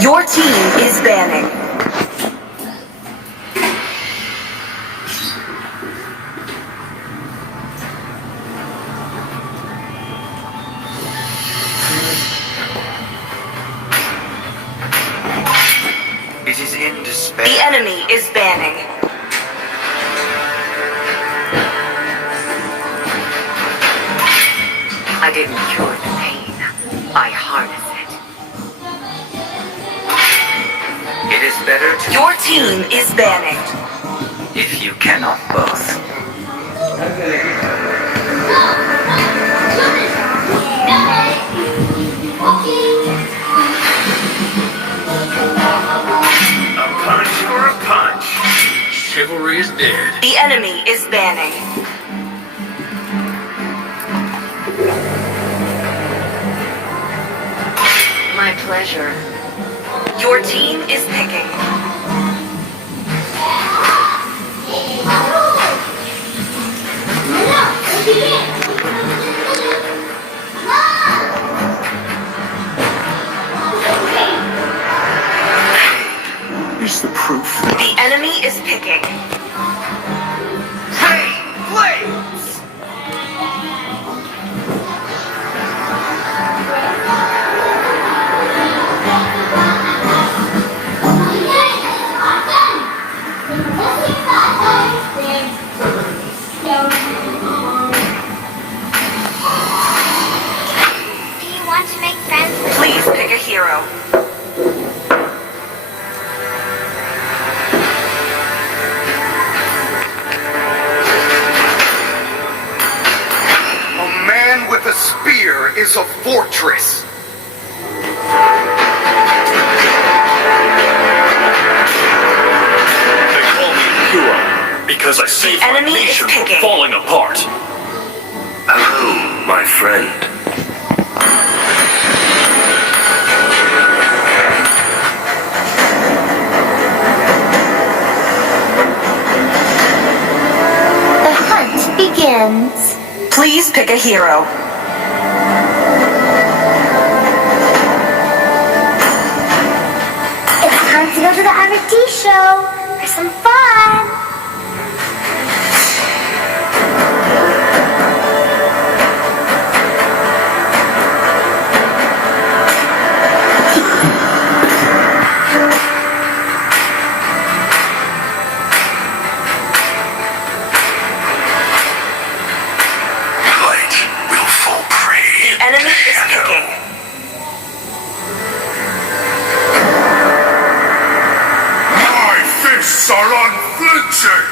Your team is banning. It is in despair. The enemy is banning. I didn't cure the pain. I harness it. It is better to Your team is banning. if you cannot both. A punch for a punch. Chivalry is dead. The enemy is banning. My pleasure. Your team is picking. Here's the proof. The enemy is picking. Flames! Do you want to make friends with Please pick a hero. A man with a spear is a fortress. They call me hero because I saved my enemy is nation from picking. falling apart. Hello, my friend. the hunt begins? Please pick a hero. It's time to go to the RT show for some fun. Light will fall prey. The enemy is picking. My fists are unflinching.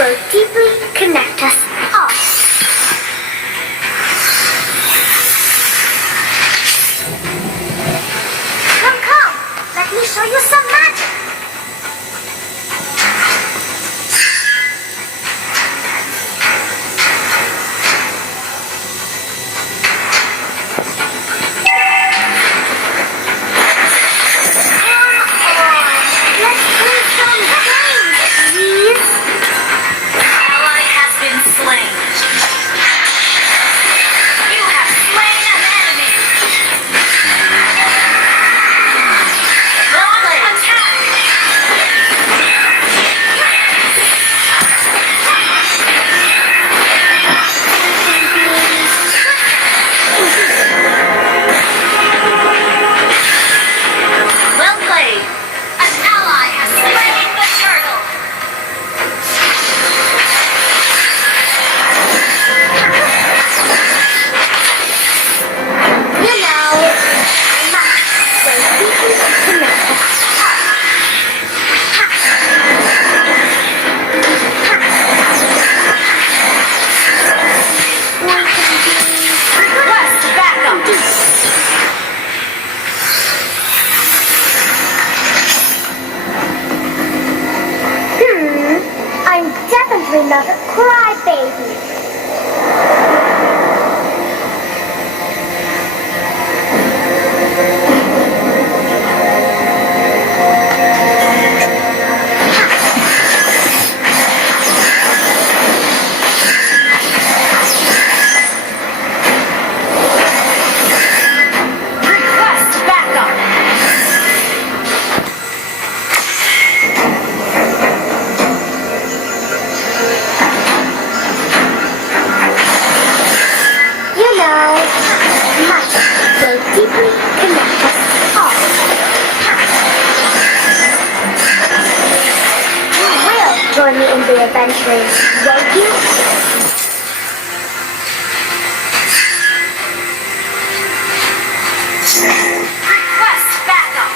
will deeply connect us all. Come, let me show you some magic. Let's play some games, please. Ally has been slain. You have slain an enemy. Launch attack. Well played. An ally has slain the turtle. You know, magic will deeply connect us all. Request backup. I'm definitely not a crybaby. Request backup. You know, magic will deeply connect us all. You will join me in the adventures, won't you? Request backup.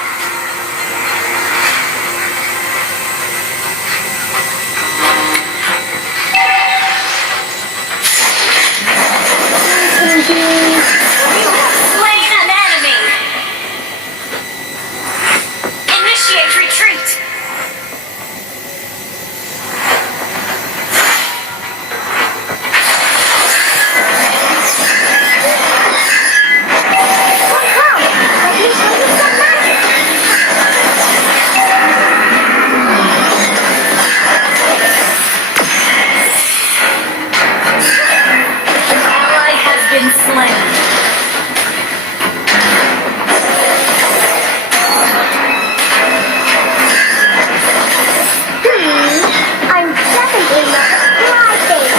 You have slain an enemy. Initiate retreat. Come, let me show you some magic. Ally has been slain. I'm definitely not a crybaby.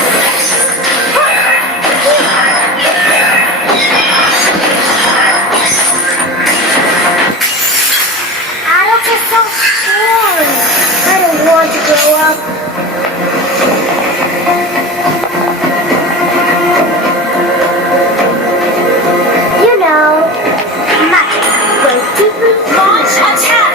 Adults are so boring. I don't want to grow up. You know, magic will deeply Launch attack.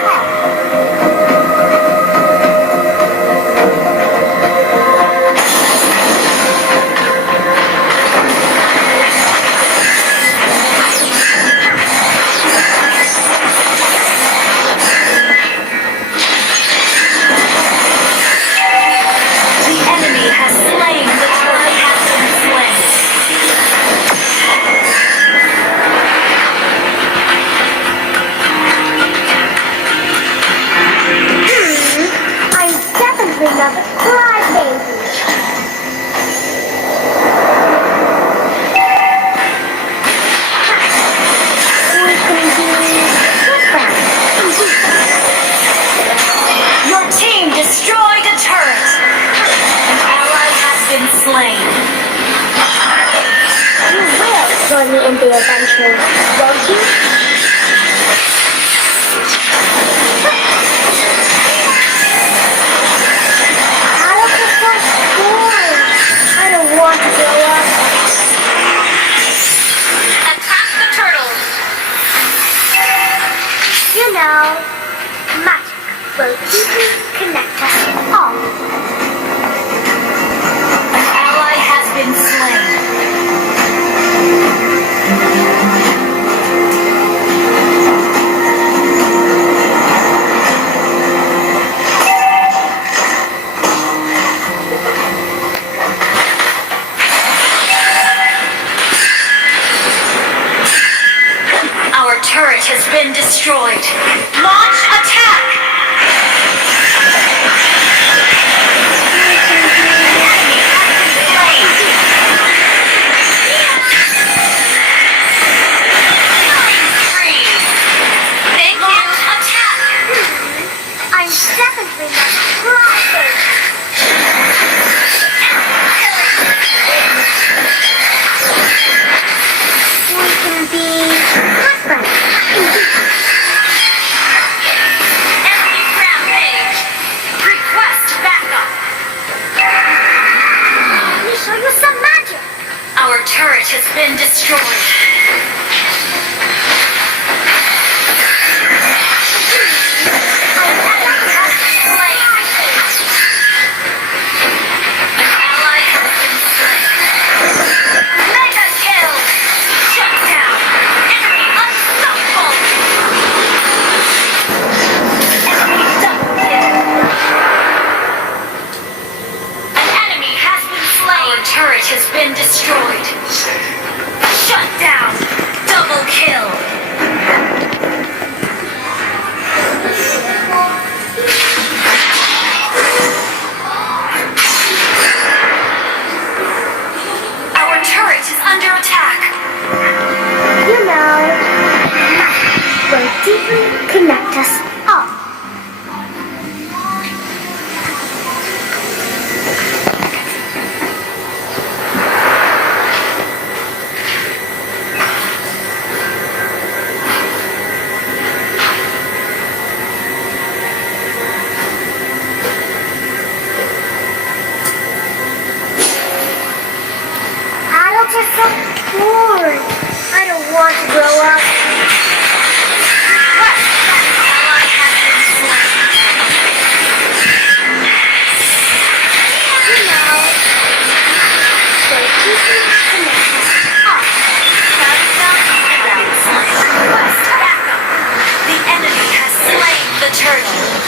The enemy has slain the turtle. Has been slain. I'm definitely not a crybaby. We can do different. Your team destroyed a turret. An ally has been slain. You will join me in the adventure, won't you? Adults are so boring. I don't want to grow up. Attack the turtle. You know, magic will deeply connect us all. been destroyed. Launch attack! I'm definitely not crawling. We can be different. Enemy rampage. Request backup. Let me show you some magic. Our turret has been destroyed. Mega kill! Shut down! Enemy unstoppable! Enemy double kill! An enemy has been slain! Our turret has been destroyed! Shut down! Double kill! Our turret is under attack! You know, will deeply connect us all. Adults are so boring. I don't want to grow up. You know, will deeply connect us all. Request backup! The enemy has slain the turtle!